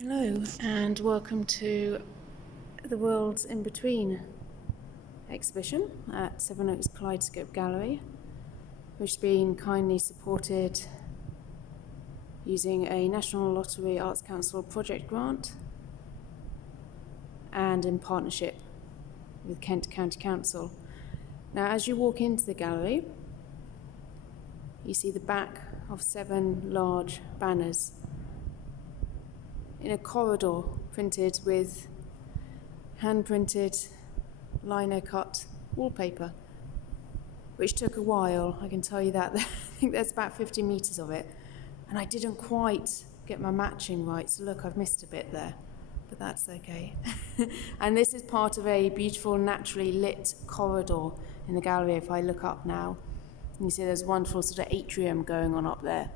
Hello and welcome to the Worlds in Between exhibition at Sevenoaks Kaleidoscope Gallery, which has been kindly supported using a National Lottery Arts Council project grant and in partnership with Kent County Council. Now, as you walk into the gallery, you see the back of 7 large banners in a corridor printed with hand-printed lino-cut wallpaper, which took a while, I can tell you that. I think there's about 50 metres of it, and I didn't quite get my matching right, so look, I've missed a bit there, but that's okay. And this is part of a beautiful, naturally lit corridor in the gallery. If I look up now, you see there's a wonderful sort of atrium going on up there.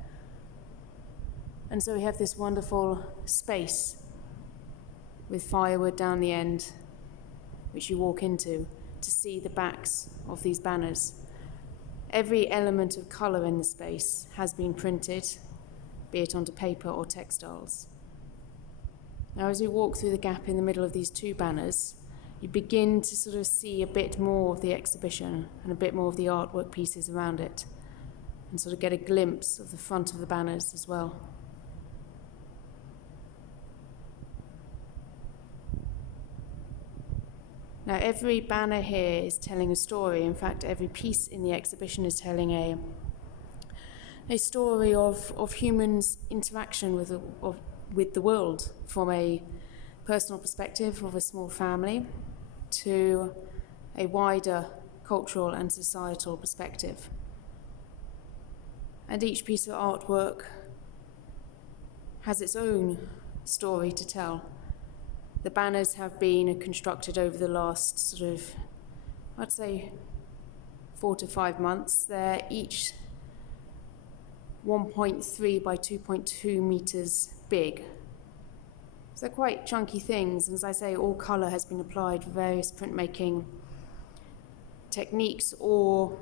And so we have this wonderful space with firewood down the end, which you walk into to see the backs of these banners. Every element of colour in the space has been printed, be it onto paper or textiles. Now, as we walk through the gap in the middle of these 2 banners, you begin to sort of see a bit more of the exhibition and a bit more of the artwork pieces around it, and sort of get a glimpse of the front of the banners as well. Now, every banner here is telling a story. In fact, every piece in the exhibition is telling a story of humans' interaction with the world, from a personal perspective of a small family to a wider cultural and societal perspective. And each piece of artwork has its own story to tell. The banners have been constructed over the last sort of, I'd say, 4 to 5 months. They're each 1.3 by 2.2 meters big. So they're quite chunky things, and as I say, all colour has been applied for various printmaking techniques or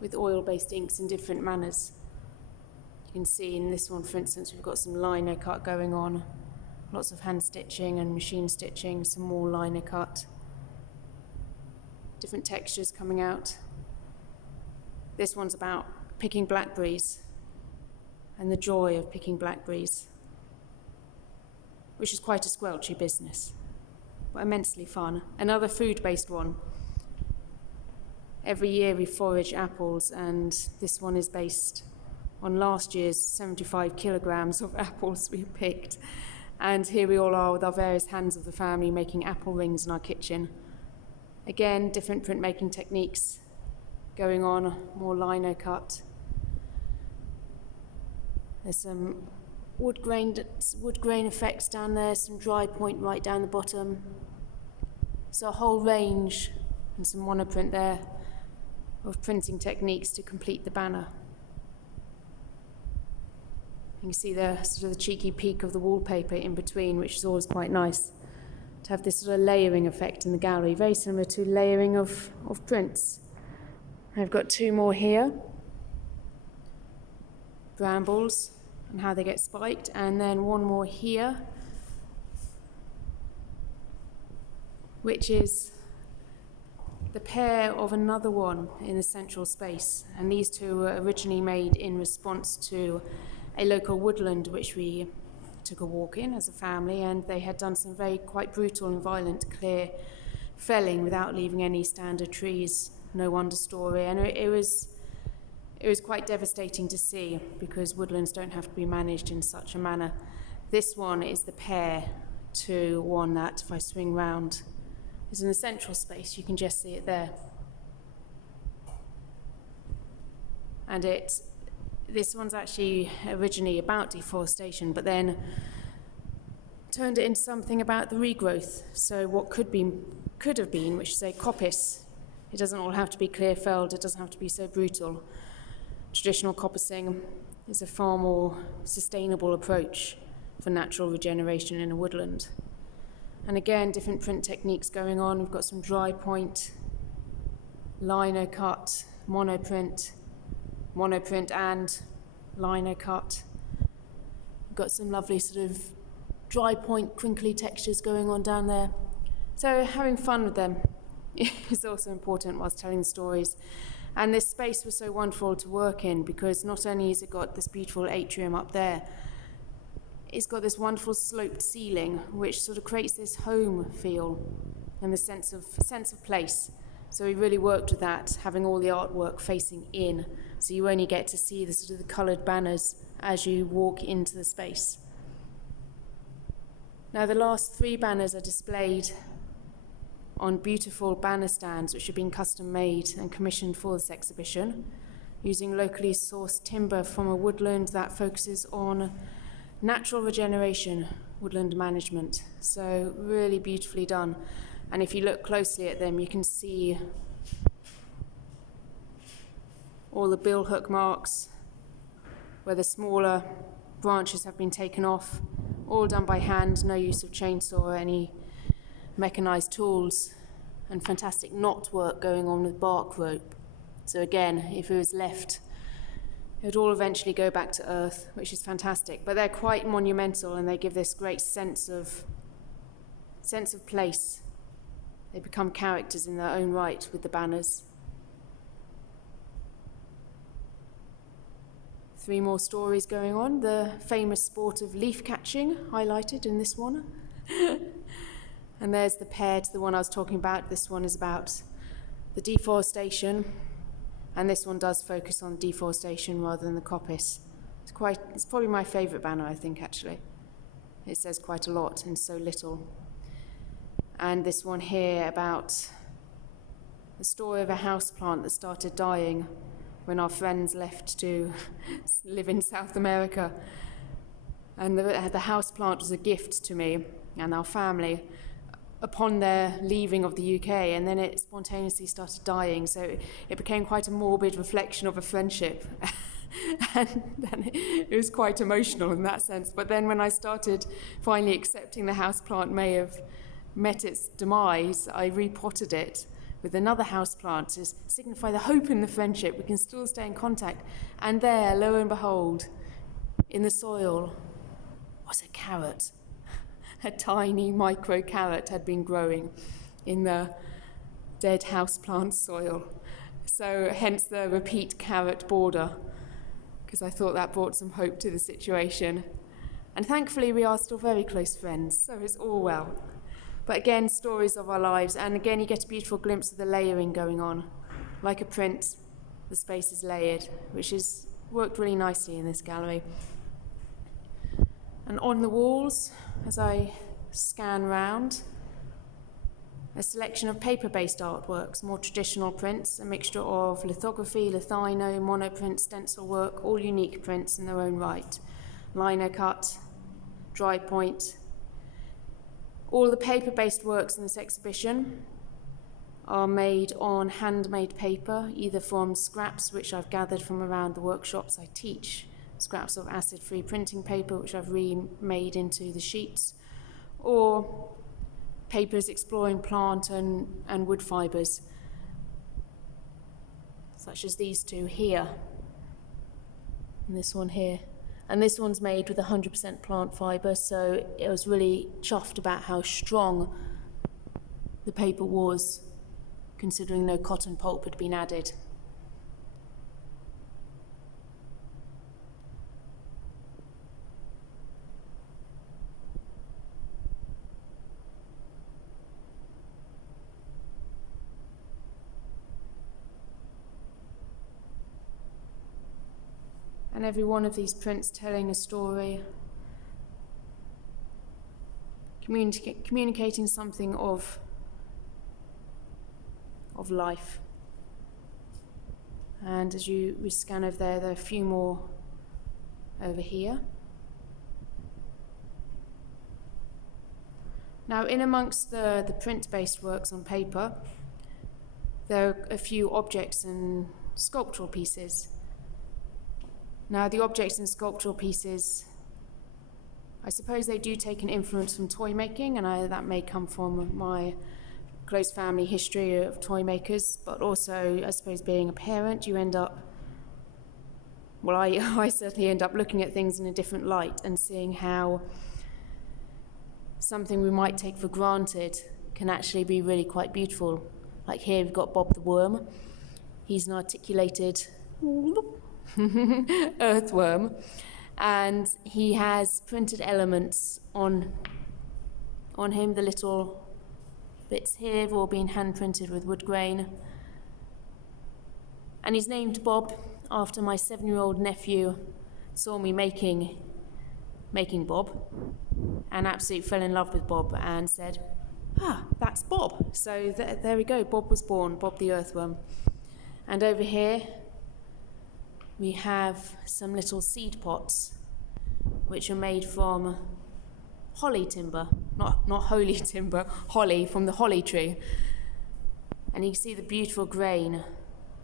with oil-based inks in different manners. You can see in this one, for instance, we've got some lino cut going on. Lots of hand stitching and machine stitching, some more lino cut. Different textures coming out. This one's about picking blackberries and the joy of picking blackberries, which is quite a squelchy business, but immensely fun. Another food-based one. Every year we forage apples, and this one is based on last year's 75 kilograms of apples we picked. And here we all are with our various hands of the family making apple rings in our kitchen. Again, different printmaking techniques going on, more lino cut. There's some wood grain effects down there, some dry point right down the bottom. So a whole range and some monoprint there of printing techniques to complete the banner. You can see the sort of the cheeky peak of the wallpaper in between, which is always quite nice to have this sort of layering effect in the gallery, very similar to layering of prints. I've got 2 more here. Brambles and how they get spiked, and then 1 more here, which is the pair of another one in the central space. And these 2 were originally made in response to a local woodland which we took a walk in as a family, and they had done some very quite brutal and violent clear felling without leaving any standard trees, no understory, and it was quite devastating to see, because woodlands don't have to be managed in such a manner. This one is the pair to one that, if I swing round, is in the central space. You can just see it there. And this one's actually originally about deforestation, but then turned it into something about the regrowth. So what could have been, which is a coppice. It doesn't all have to be clear felled, it doesn't have to be so brutal. Traditional coppicing is a far more sustainable approach for natural regeneration in a woodland. And again, different print techniques going on. We've got some dry point, lino cut, monoprint and lino cut. got some lovely sort of dry point, crinkly textures going on down there. So having fun with them is also important whilst telling the stories. And this space was so wonderful to work in because not only has it got this beautiful atrium up there, it's got this wonderful sloped ceiling which sort of creates this home feel and the sense of place. So we really worked with that, having all the artwork facing in, so you only get to see the sort of the coloured banners as you walk into the space. Now the last 3 banners are displayed on beautiful banner stands which have been custom made and commissioned for this exhibition, using locally sourced timber from a woodland that focuses on natural regeneration, woodland management. So really beautifully done. And if you look closely at them, you can see all the billhook marks where the smaller branches have been taken off, all done by hand, no use of chainsaw or any mechanized tools, and fantastic knot work going on with bark rope. So again, if it was left, it would all eventually go back to earth, which is fantastic. But they're quite monumental and they give this great sense of place. They become characters in their own right with the banners. 3 more stories going on. The famous sport of leaf catching, highlighted in this one. And there's the pair to the one I was talking about. This one is about the deforestation, and this one does focus on deforestation rather than the coppice. It's probably my favourite banner, I think, actually. It says quite a lot in so little. And this one here about the story of a houseplant that started dying when our friends left to live in South America. And the houseplant was a gift to me and our family upon their leaving of the UK, and then it spontaneously started dying, so it became quite a morbid reflection of a friendship. And then it was quite emotional in that sense. But then when I started finally accepting the houseplant may have met its demise, I repotted it with another houseplant to signify the hope in the friendship. We can still stay in contact. And there, lo and behold, in the soil was a carrot. A tiny micro carrot had been growing in the dead houseplant soil. So hence the repeat carrot border, because I thought that brought some hope to the situation. And thankfully we are still very close friends, so it's all well. But again, stories of our lives, and again you get a beautiful glimpse of the layering going on. Like a print, the space is layered, which has worked really nicely in this gallery. And on the walls, as I scan round, a selection of paper-based artworks, more traditional prints, a mixture of lithography, lithino, monoprint, stencil work, all unique prints in their own right. Lino cut, dry point. All the paper-based works in this exhibition are made on handmade paper, either from scraps which I've gathered from around the workshops I teach, scraps of acid-free printing paper which I've remade into the sheets, or papers exploring plant and wood fibres, such as these 2 here, and this one here. And this one's made with 100% plant fibre, so it was really chuffed about how strong the paper was, considering no cotton pulp had been added. And every one of these prints telling a story, communicating something of life. And as we scan over there are a few more over here. Now, in amongst the print-based works on paper, there are a few objects and sculptural pieces. Now, the objects and sculptural pieces, I suppose they do take an influence from toy making, and that may come from my close family history of toy makers, but also, I suppose, being a parent, you end up well, I certainly end up looking at things in a different light and seeing how something we might take for granted can actually be really quite beautiful. Like here we've got Bob the worm. He's an articulated earthworm, and he has printed elements on him. The little bits here have all been hand printed with wood grain. And he's named Bob after my 7-year-old nephew saw me making Bob and absolutely fell in love with Bob and said, that's Bob. So there we go, Bob was born, Bob the earthworm. And over here we have some little seed pots which are made from holly timber, not holy timber, holly from the holly tree. And you can see the beautiful grain.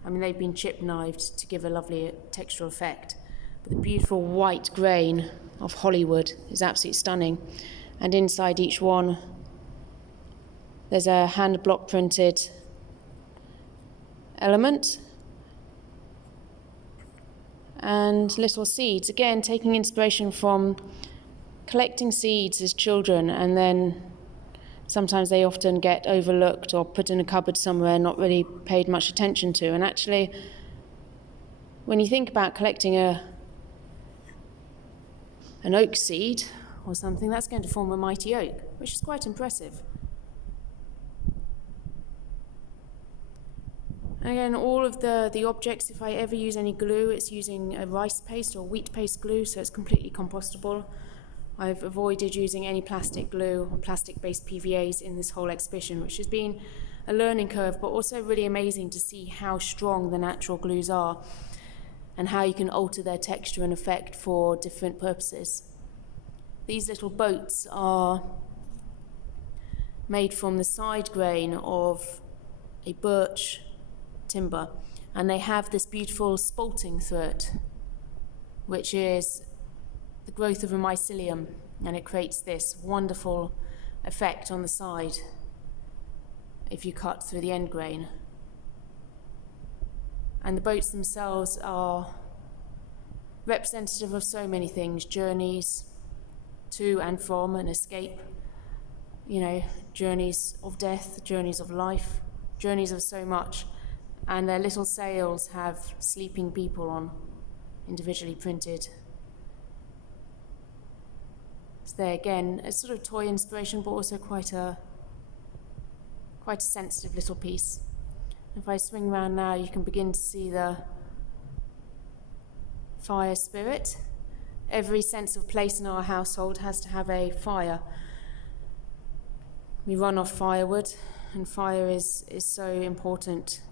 I mean, they've been chip-knived to give a lovely textural effect. But the beautiful white grain of Hollywood is absolutely stunning. And inside each one, there's a hand block printed element. And little seeds, again, taking inspiration from collecting seeds as children, and then sometimes they often get overlooked or put in a cupboard somewhere, not really paid much attention to. And actually, when you think about collecting an oak seed or something, that's going to form a mighty oak, which is quite impressive. And again, all of the objects, if I ever use any glue, it's using a rice paste or wheat paste glue, so it's completely compostable. I've avoided using any plastic glue or plastic-based PVAs in this whole exhibition, which has been a learning curve, but also really amazing to see how strong the natural glues are and how you can alter their texture and effect for different purposes. These little boats are made from the side grain of a birch timber, and they have this beautiful spalting through it, which is the growth of a mycelium, and it creates this wonderful effect on the side if you cut through the end grain. And the boats themselves are representative of so many things: journeys to and from an escape, journeys of death, journeys of life, journeys of so much. And their little sails have sleeping people on, individually printed. So there again, a sort of toy inspiration, but also quite a sensitive little piece. If I swing around now, you can begin to see the fire spirit. Every sense of place in our household has to have a fire. We run off firewood, and fire is so important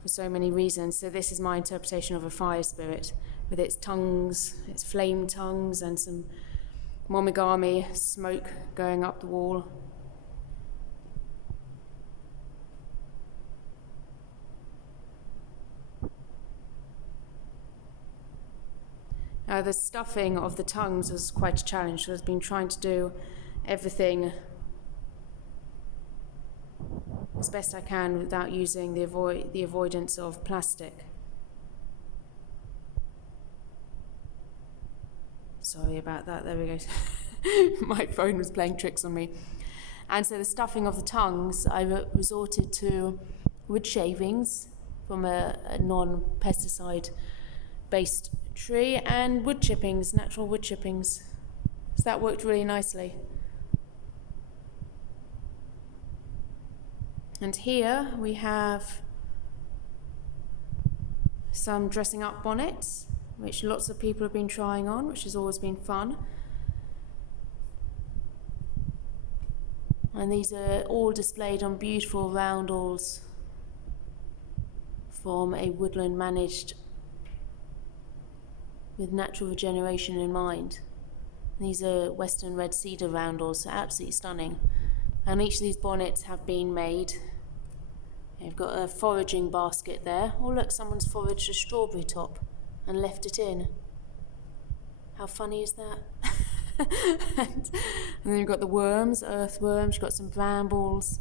for so many reasons. So this is my interpretation of a fire spirit, with its tongues, its flame tongues, and some momigami smoke going up the wall. Now, the stuffing of the tongues was quite a challenge, so I've been trying to do everything as best I can without using the avoidance of plastic. Sorry about that, there we go. My phone was playing tricks on me. And so the stuffing of the tongues, I resorted to wood shavings from a non-pesticide based tree and wood chippings, natural wood chippings. So that worked really nicely. And here we have some dressing up bonnets, which lots of people have been trying on, which has always been fun. And these are all displayed on beautiful roundels from a woodland managed with natural regeneration in mind. These are Western red cedar roundels, so absolutely stunning. And each of these bonnets have been made. You've got a foraging basket there. Oh look, someone's foraged a strawberry top and left it in. How funny is that? and then you've got the worms, earthworms, you've got some brambles,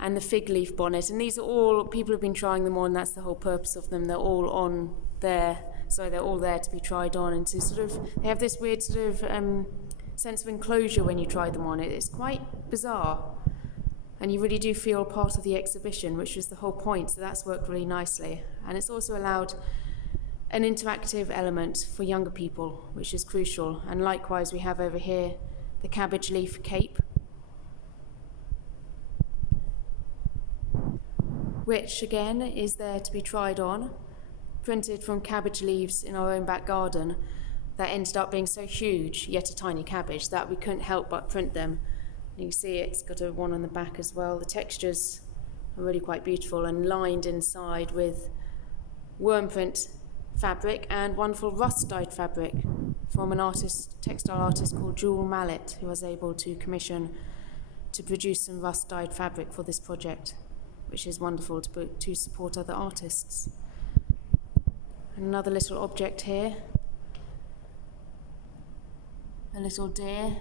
and the fig leaf bonnet. And these are all, people have been trying them on, that's the whole purpose of them. They're all on there, so they're all there to be tried on, and to they have this weird sense of enclosure when you try them on. It's quite bizarre, and you really do feel part of the exhibition, which was the whole point, so that's worked really nicely. And it's also allowed an interactive element for younger people, which is crucial. And likewise, we have over here the cabbage leaf cape, which again is there to be tried on, printed from cabbage leaves in our own back garden that ended up being so huge, yet a tiny cabbage, that we couldn't help but print them. You can see it's got a one on the back as well. The textures are really quite beautiful and lined inside with worm print fabric and wonderful rust-dyed fabric from an textile artist called Jewel Mallet, who was able to commission to produce some rust-dyed fabric for this project, which is wonderful to support other artists. Another little object here, a little deer,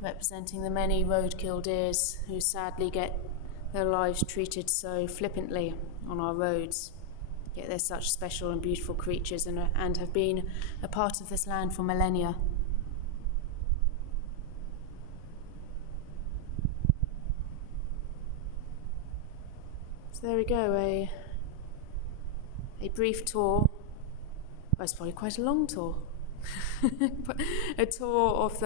representing the many roadkill deers who sadly get their lives treated so flippantly on our roads. Yet they're such special and beautiful creatures and have been a part of this land for millennia. So there we go, a brief tour. Well, it's probably quite a long tour. A tour of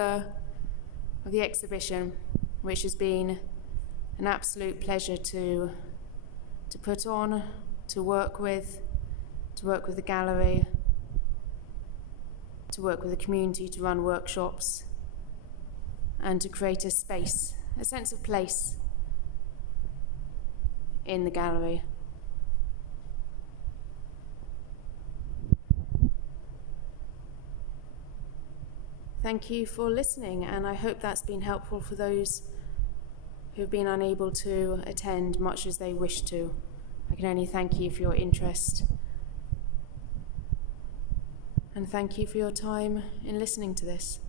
the exhibition, which has been an absolute pleasure to put on, to work with the gallery, to work with the community, to run workshops, and to create a space, a sense of place in the gallery. Thank you for listening, and I hope that's been helpful for those who've been unable to attend much as they wish to. I can only thank you for your interest, and thank you for your time in listening to this.